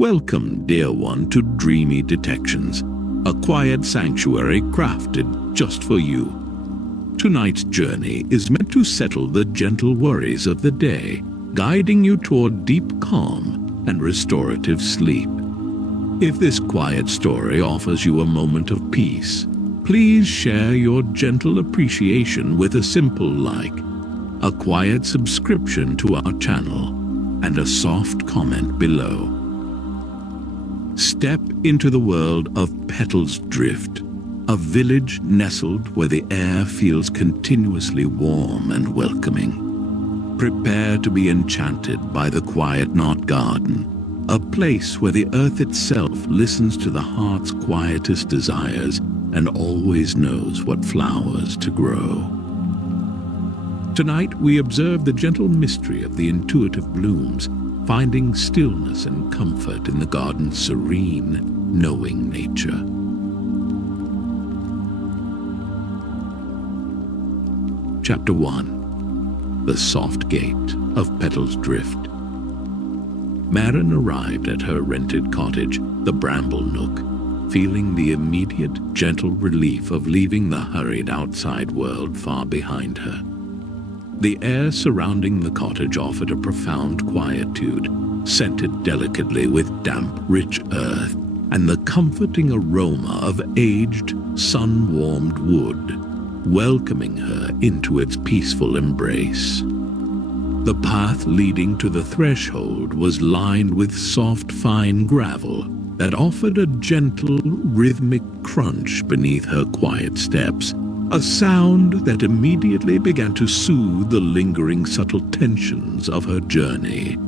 Welcome, dear one, to Dreamy Detections, a quiet sanctuary crafted just for you. Tonight's journey is meant to settle the gentle worries of the day, guiding you toward deep calm and restorative sleep. If this quiet story offers you a moment of peace, please share your gentle appreciation with a simple like, a quiet subscription to our channel, and a soft comment below. Step into the world of Petal's Drift, a village nestled where the air feels continuously warm and welcoming. Prepare to be enchanted by the quiet knot garden, a place where the earth itself listens to the heart's quietest desires and always knows what flowers to grow. Tonight we observe the gentle mystery of the intuitive blooms, finding stillness and comfort in the garden's serene, knowing nature. Chapter 1. The Soft Gate of Petal's Drift. Maren arrived at her rented cottage, the Bramble Nook, feeling the immediate, gentle relief of leaving the hurried outside world far behind her. The air surrounding the cottage offered a profound quietude, scented delicately with damp, rich earth and the comforting aroma of aged, sun-warmed wood, welcoming her into its peaceful embrace. The path leading to the threshold was lined with soft, fine gravel that offered a gentle, rhythmic crunch beneath her quiet steps, a sound that immediately began to soothe the lingering subtle tensions of her journey.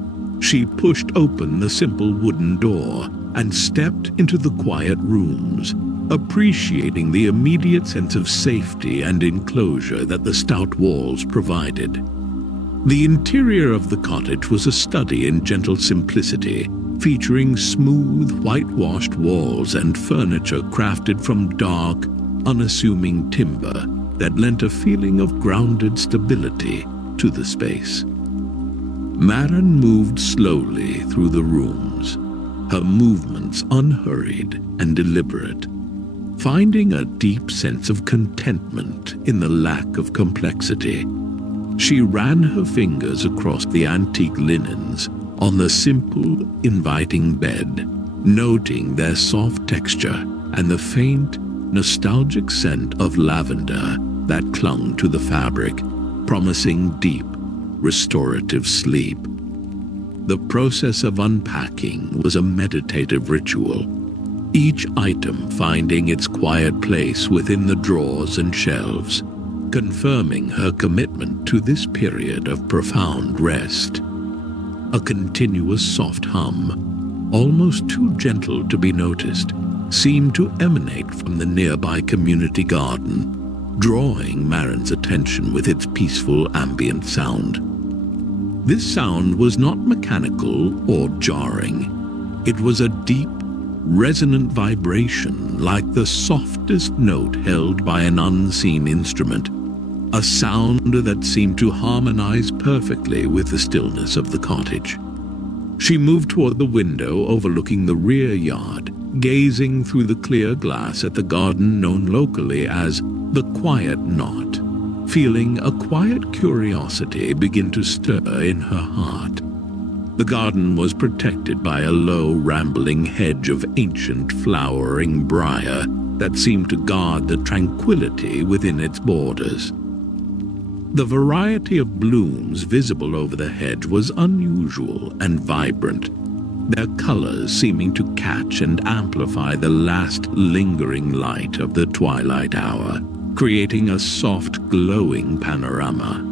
She pushed open the simple wooden door and stepped into the quiet rooms, appreciating the immediate sense of safety and enclosure that the stout walls provided. The interior of the cottage was a study in gentle simplicity, featuring smooth, whitewashed walls and furniture crafted from dark, unassuming timber that lent a feeling of grounded stability to the space. Maren moved slowly through the rooms, her movements unhurried and deliberate, finding a deep sense of contentment in the lack of complexity. She ran her fingers across the antique linens on the simple, inviting bed, noting their soft texture and the faint, nostalgic scent of lavender that clung to the fabric, promising deep, restorative sleep. The process of unpacking was a meditative ritual, each item finding its quiet place within the drawers and shelves, confirming her commitment to this period of profound rest. A continuous soft hum, almost too gentle to be noticed, seemed to emanate from the nearby community garden, drawing Maren's attention with its peaceful ambient sound. This sound was not mechanical or jarring. It was a deep, resonant vibration like the softest note held by an unseen instrument, a sound that seemed to harmonize perfectly with the stillness of the cottage. She moved toward the window overlooking the rear yard, gazing through the clear glass at the garden known locally as the Quiet Knot, feeling a quiet curiosity begin to stir in her heart. The garden was protected by a low, rambling hedge of ancient, flowering briar that seemed to guard the tranquility within its borders. The variety of blooms visible over the hedge was unusual and vibrant, their colors seeming to catch and amplify the last lingering light of the twilight hour, creating a soft, glowing panorama.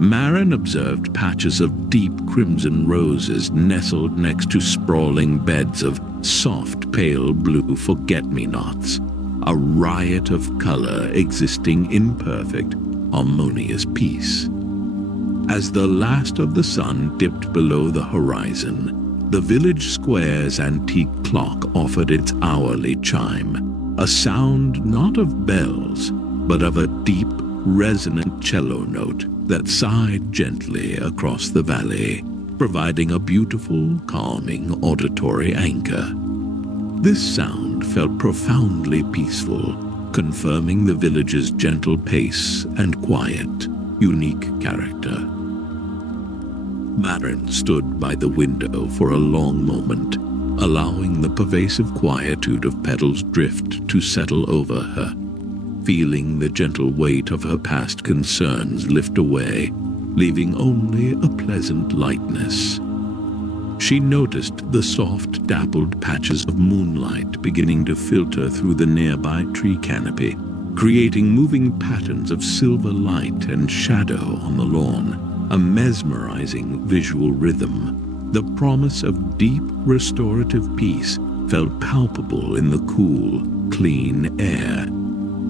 Maren observed patches of deep crimson roses nestled next to sprawling beds of soft, pale blue forget-me-nots, a riot of color existing in perfect, harmonious peace. As the last of the sun dipped below the horizon, the village square's antique clock offered its hourly chime, a sound not of bells, but of a deep, resonant cello note that sighed gently across the valley, providing a beautiful, calming auditory anchor. This sound felt profoundly peaceful, confirming the village's gentle pace and quiet, unique character. Maren stood by the window for a long moment, allowing the pervasive quietude of Petal's drift to settle over her, feeling the gentle weight of her past concerns lift away, leaving only a pleasant lightness. She noticed the soft, dappled patches of moonlight beginning to filter through the nearby tree canopy, creating moving patterns of silver light and shadow on the lawn, a mesmerizing visual rhythm. The promise of deep, restorative peace felt palpable in the cool, clean air.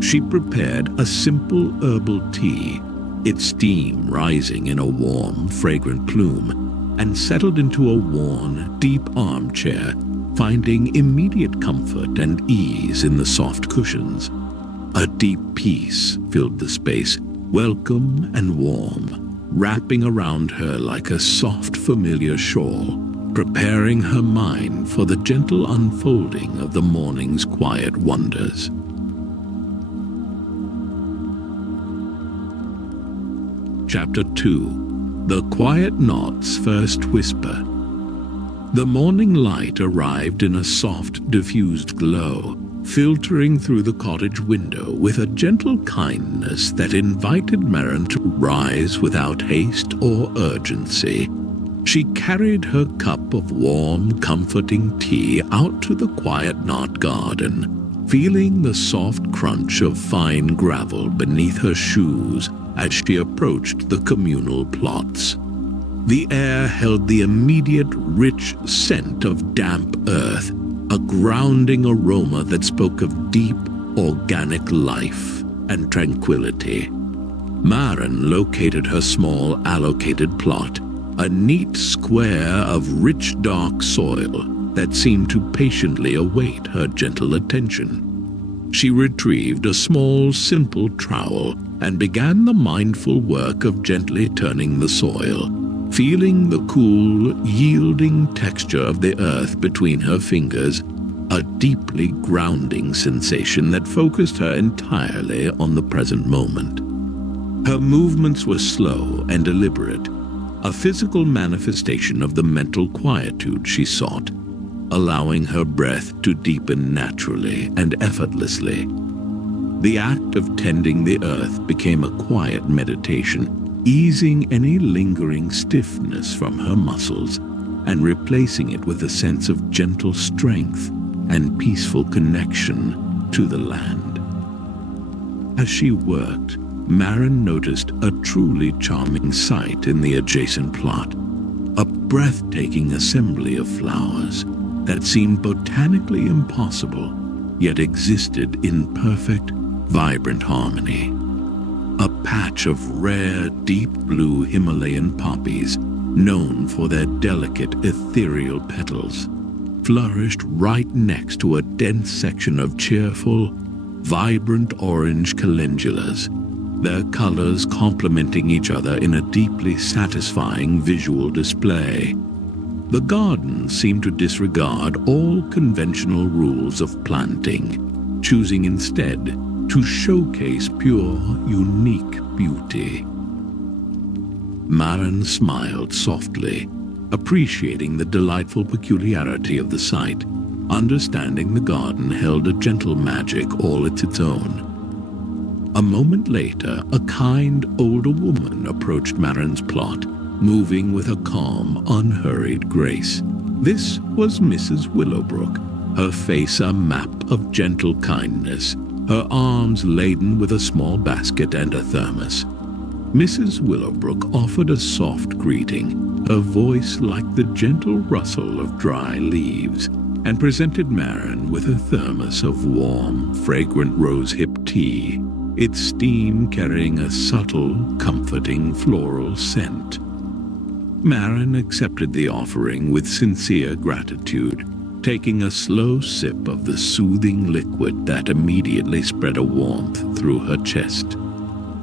She prepared a simple herbal tea, its steam rising in a warm, fragrant plume, and settled into a worn, deep armchair, finding immediate comfort and ease in the soft cushions. A deep peace filled the space, welcome and warm, wrapping around her like a soft, familiar shawl, preparing her mind for the gentle unfolding of the morning's quiet wonders. Chapter 2. The Quiet Knot's First Whisper. The morning light arrived in a soft, diffused glow, filtering through the cottage window with a gentle kindness that invited Maren to rise without haste or urgency. She carried her cup of warm, comforting tea out to the quiet knot garden, feeling the soft crunch of fine gravel beneath her shoes as she approached the communal plots. The air held the immediate, rich scent of damp earth, a grounding aroma that spoke of deep, organic life and tranquility. Maren located her small, allocated plot, a neat square of rich, dark soil that seemed to patiently await her gentle attention. She retrieved a small, simple trowel and began the mindful work of gently turning the soil, feeling the cool, yielding texture of the earth between her fingers, a deeply grounding sensation that focused her entirely on the present moment. Her movements were slow and deliberate, a physical manifestation of the mental quietude she sought, allowing her breath to deepen naturally and effortlessly. The act of tending the earth became a quiet meditation, easing any lingering stiffness from her muscles and replacing it with a sense of gentle strength and peaceful connection to the land. As she worked, Maren noticed a truly charming sight in the adjacent plot, a breathtaking assembly of flowers that seemed botanically impossible, yet existed in perfect, vibrant harmony. A patch of rare, deep blue Himalayan poppies, known for their delicate, ethereal petals, flourished right next to a dense section of cheerful, vibrant orange calendulas, their colors complementing each other in a deeply satisfying visual display. The garden seemed to disregard all conventional rules of planting, choosing instead to showcase pure, unique beauty. Maren smiled softly, appreciating the delightful peculiarity of the site, understanding the garden held a gentle magic all its own. A moment later, a kind older woman approached Maren's plot, moving with a calm, unhurried grace. This was Mrs. Willowbrook, her face a map of gentle kindness, her arms laden with a small basket and a thermos. Mrs. Willowbrook offered a soft greeting, her voice like the gentle rustle of dry leaves, and presented Maren with a thermos of warm, fragrant rosehip tea, its steam carrying a subtle, comforting floral scent. Maren accepted the offering with sincere gratitude, taking a slow sip of the soothing liquid that immediately spread a warmth through her chest.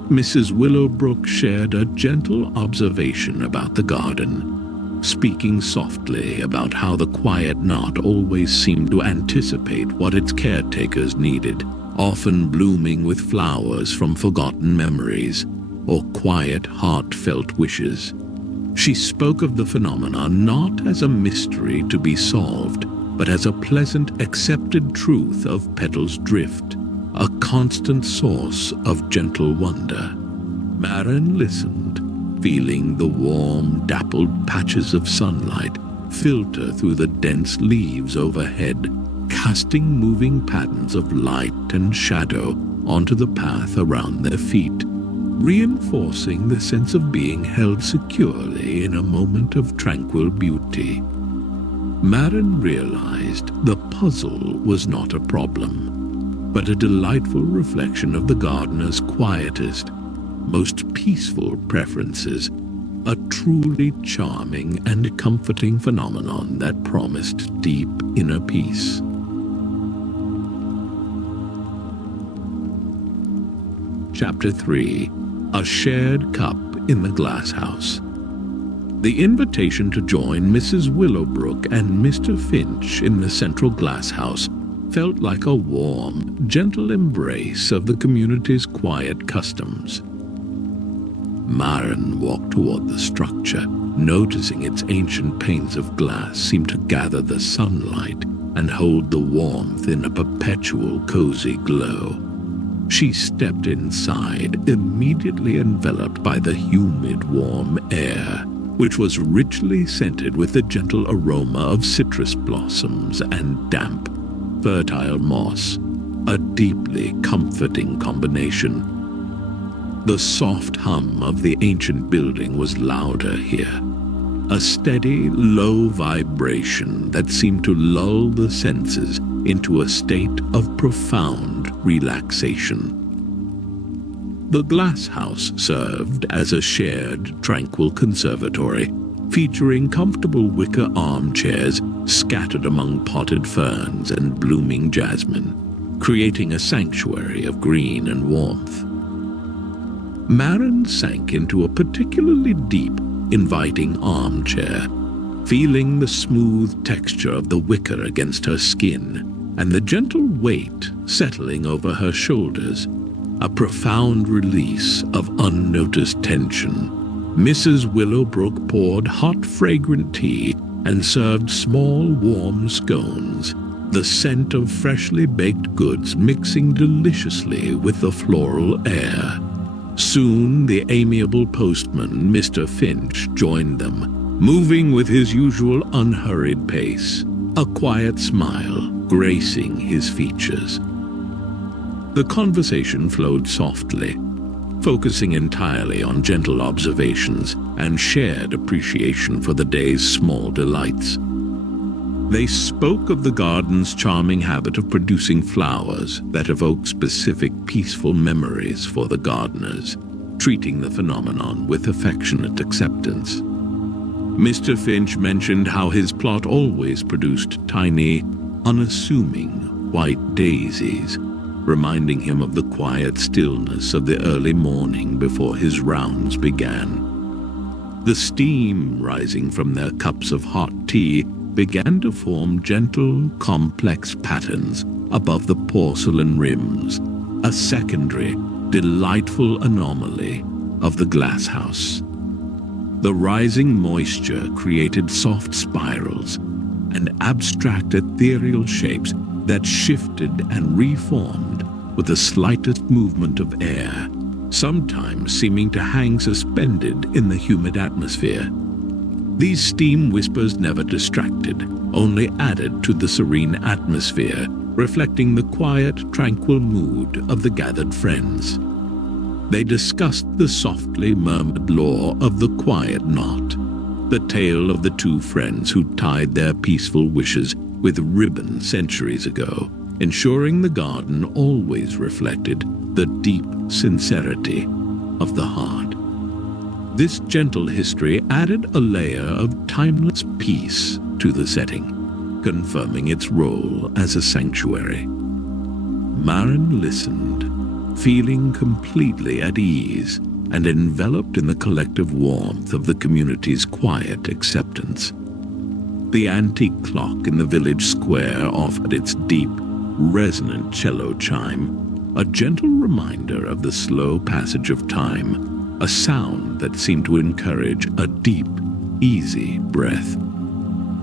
Mrs. Willowbrook shared a gentle observation about the garden. speaking softly about how the quiet knot always seemed to anticipate what its caretakers needed, often blooming with flowers from forgotten memories or quiet, heartfelt wishes. She spoke of the phenomenon not as a mystery to be solved, but as a pleasant, accepted truth of Petal's drift, a constant source of gentle wonder. Maren listened, feeling the warm, dappled patches of sunlight filter through the dense leaves overhead, casting moving patterns of light and shadow onto the path around their feet, reinforcing the sense of being held securely in a moment of tranquil beauty. Maren realized the puzzle was not a problem, but a delightful reflection of the gardener's quietest, most peaceful preferences, a truly charming and comforting phenomenon that promised deep inner peace. Chapter 3. A Shared Cup in the Glasshouse. The invitation to join Mrs. Willowbrook and Mr. Finch in the central glasshouse felt like a warm, gentle embrace of the community's quiet customs. Maren walked toward the structure, noticing its ancient panes of glass seemed to gather the sunlight and hold the warmth in a perpetual cozy glow. She stepped inside, immediately enveloped by the humid, warm air, which was richly scented with the gentle aroma of citrus blossoms and damp, fertile moss, a deeply comforting combination. The soft hum of the ancient building was louder here, a steady, low vibration that seemed to lull the senses into a state of profound relaxation. The Glasshouse served as a shared, tranquil conservatory, featuring comfortable wicker armchairs scattered among potted ferns and blooming jasmine, creating a sanctuary of green and warmth. Maren sank into a particularly deep, inviting armchair, feeling the smooth texture of the wicker against her skin and the gentle weight settling over her shoulders, a profound release of unnoticed tension. Mrs. Willowbrook poured hot, fragrant tea and served small, warm scones, the scent of freshly baked goods mixing deliciously with the floral air. Soon the amiable postman, Mr. Finch, joined them, moving with his usual unhurried pace, a quiet smile gracing his features. The conversation flowed softly, focusing entirely on gentle observations and shared appreciation for the day's small delights. They spoke of the garden's charming habit of producing flowers that evoke specific peaceful memories for the gardeners, treating the phenomenon with affectionate acceptance. Mr. Finch mentioned how his plot always produced tiny, unassuming white daisies, reminding him of the quiet stillness of the early morning before his rounds began. The steam rising from their cups of hot tea began to form gentle, complex patterns above the porcelain rims, a secondary, delightful anomaly of the glasshouse. The rising moisture created soft spirals and abstract ethereal shapes that shifted and reformed with the slightest movement of air, sometimes seeming to hang suspended in the humid atmosphere. These steam whispers never distracted, only added to the serene atmosphere, reflecting the quiet, tranquil mood of the gathered friends. They discussed the softly murmured lore of the quiet knot, the tale of the two friends who tied their peaceful wishes with ribbon centuries ago, ensuring the garden always reflected the deep sincerity of the heart. This gentle history added a layer of timeless peace to the setting, confirming its role as a sanctuary. Maren listened, feeling completely at ease, and enveloped in the collective warmth of the community's quiet acceptance. The antique clock in the village square offered its deep, resonant cello chime, a gentle reminder of the slow passage of time, a sound that seemed to encourage a deep, easy breath.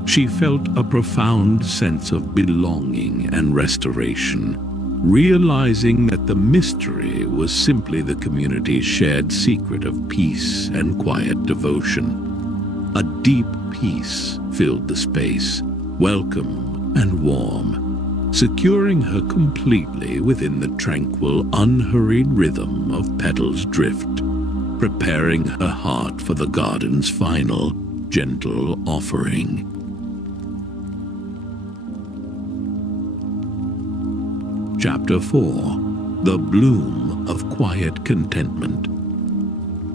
She felt a profound sense of belonging and restoration, realizing that the mystery was simply the community's shared secret of peace and quiet devotion. A deep peace filled the space, welcome and warm, securing her completely within the tranquil, unhurried rhythm of Petal's drift, preparing her heart for the garden's final, gentle offering. Chapter 4. The Bloom of Quiet Contentment.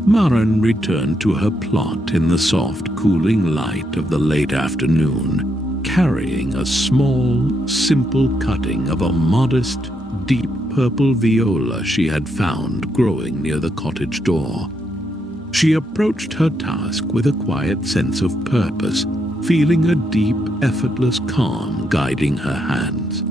Maren returned to her plot in the soft, cooling light of the late afternoon, carrying a small, simple cutting of a modest, deep purple viola she had found growing near the cottage door. She approached her task with a quiet sense of purpose, feeling a deep, effortless calm guiding her hands.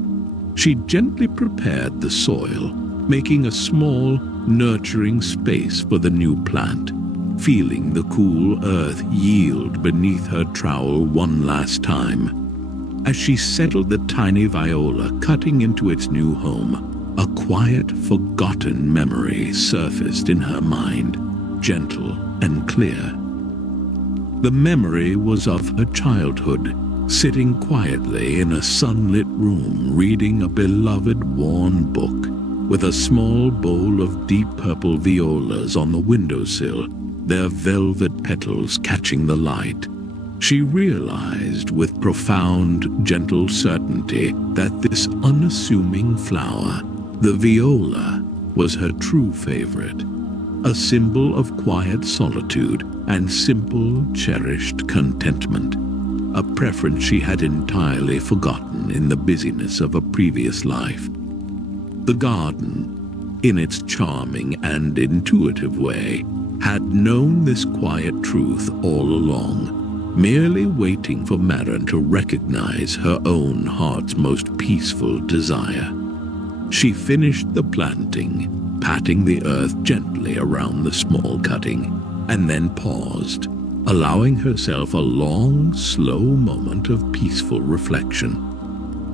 She gently prepared the soil, making a small, nurturing space for the new plant, feeling the cool earth yield beneath her trowel one last time. As she settled the tiny viola cutting into its new home, a quiet, forgotten memory surfaced in her mind, gentle and clear. The memory was of her childhood, sitting quietly in a sunlit room reading a beloved worn book, with a small bowl of deep purple violas on the windowsill, their velvet petals catching the light. She realized with profound, gentle certainty that this unassuming flower, the viola, was her true favorite, a symbol of quiet solitude and simple, cherished contentment, a preference she had entirely forgotten in the busyness of a previous life. The garden, in its charming and intuitive way, had known this quiet truth all along, merely waiting for Maren to recognize her own heart's most peaceful desire. She finished the planting, patting the earth gently around the small cutting, and then paused, allowing herself a long, slow moment of peaceful reflection.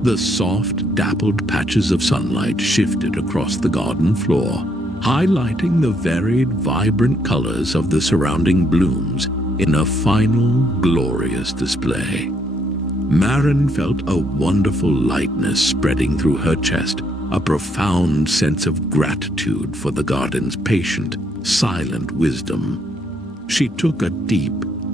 The soft, dappled patches of sunlight shifted across the garden floor, highlighting the varied, vibrant colors of the surrounding blooms in a final, glorious display. Maren felt a wonderful lightness spreading through her chest, a profound sense of gratitude for the garden's patient, silent wisdom. She took a deep,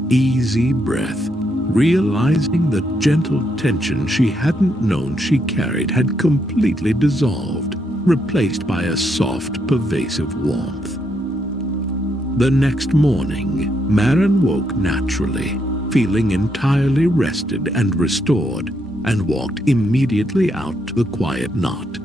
easy breath, realizing the gentle tension she hadn't known she carried had completely dissolved, replaced by a soft, pervasive warmth. The next morning, Maren woke naturally, feeling entirely rested and restored, and walked immediately out to the quiet knot.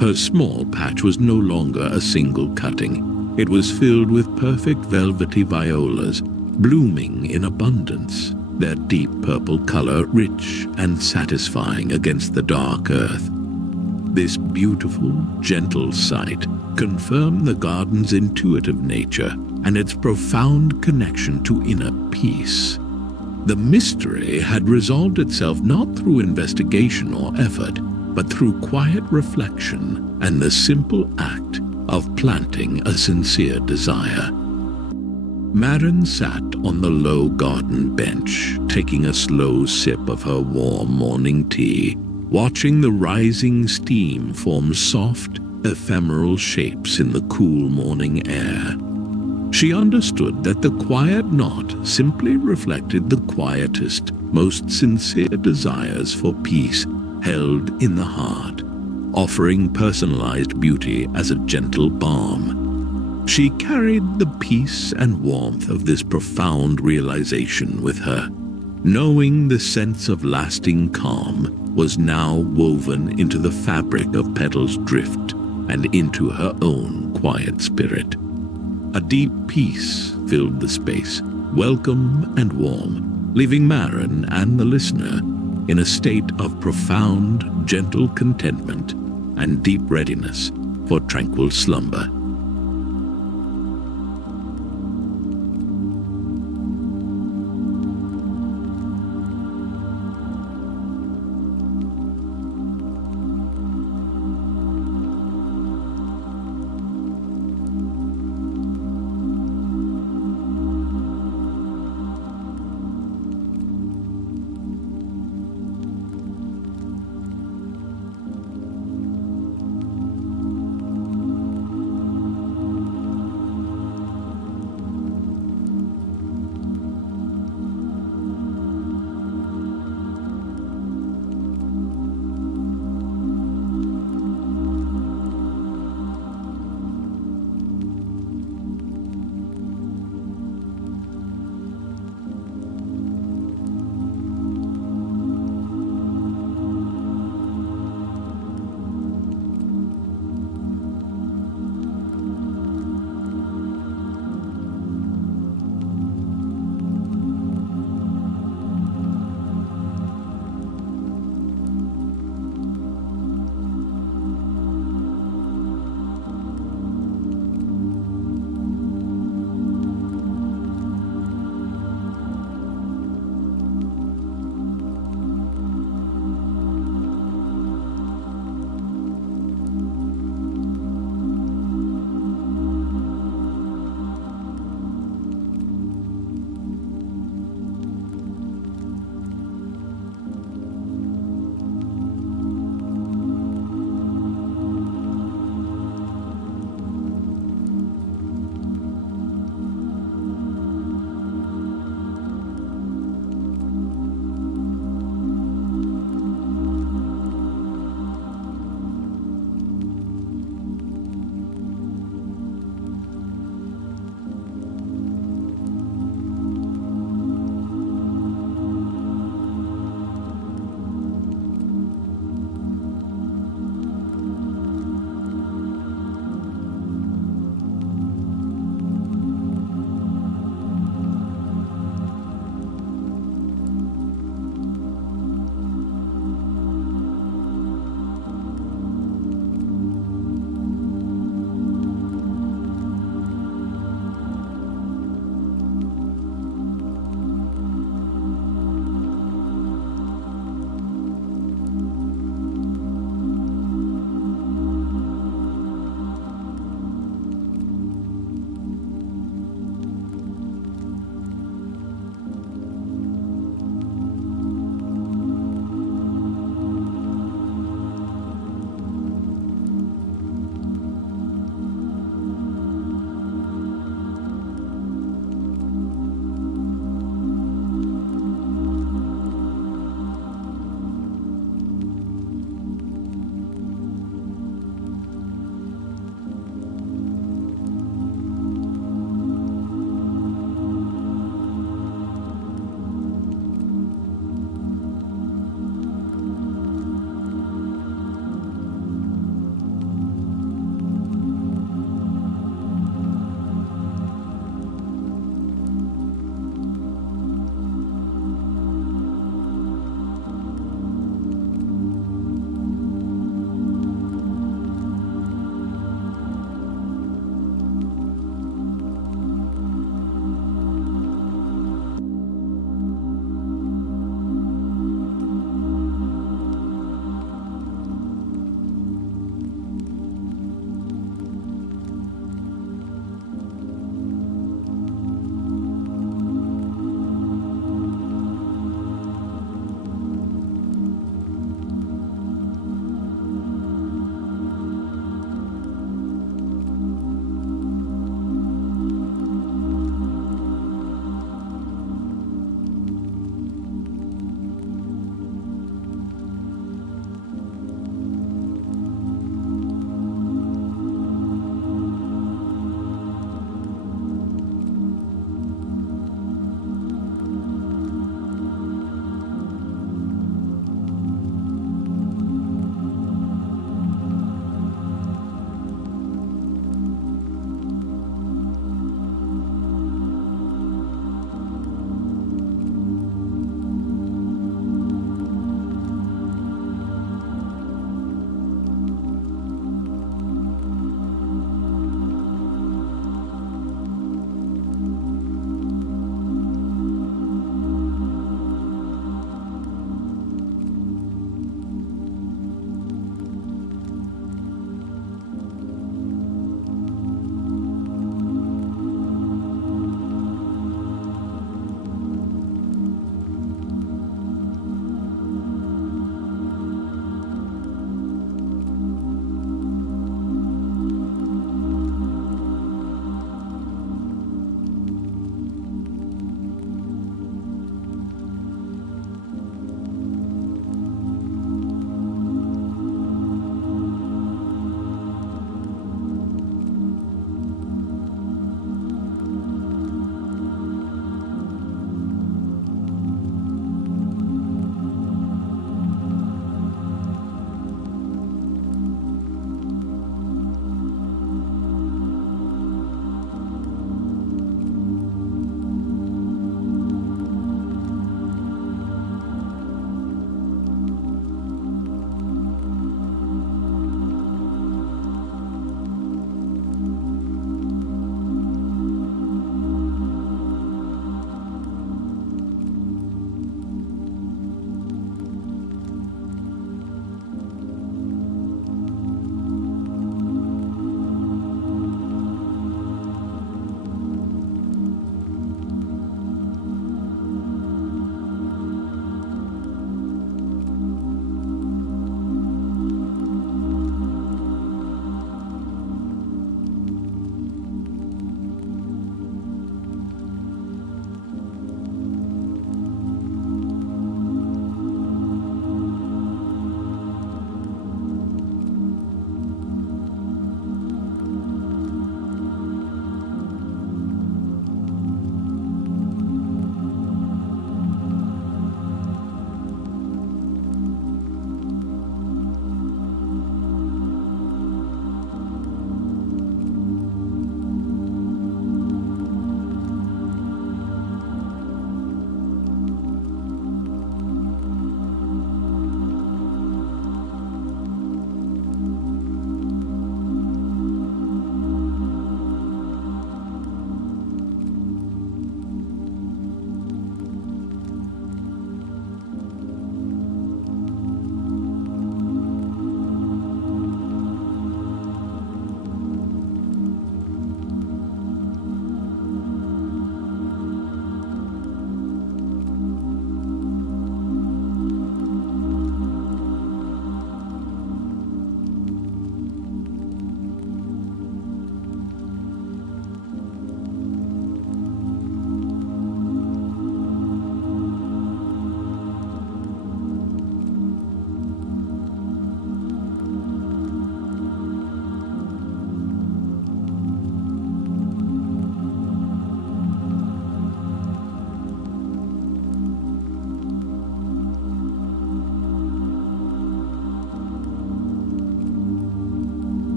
Her small patch was no longer a single cutting. It was filled with perfect velvety violas, blooming in abundance, their deep purple color rich and satisfying against the dark earth. This beautiful, gentle sight confirmed the garden's intuitive nature and its profound connection to inner peace. The mystery had resolved itself not through investigation or effort, but through quiet reflection and the simple act of planting a sincere desire. Maren sat on the low garden bench, taking a slow sip of her warm morning tea, watching the rising steam form soft, ephemeral shapes in the cool morning air. She understood that the quiet knot simply reflected the quietest, most sincere desires for peace held in the heart, offering personalized beauty as a gentle balm. She carried the peace and warmth of this profound realization with her, knowing the sense of lasting calm was now woven into the fabric of Petal's drift and into her own quiet spirit. A deep peace filled the space, welcome and warm, leaving Maren and the listener in a state of profound, gentle contentment and deep readiness for tranquil slumber.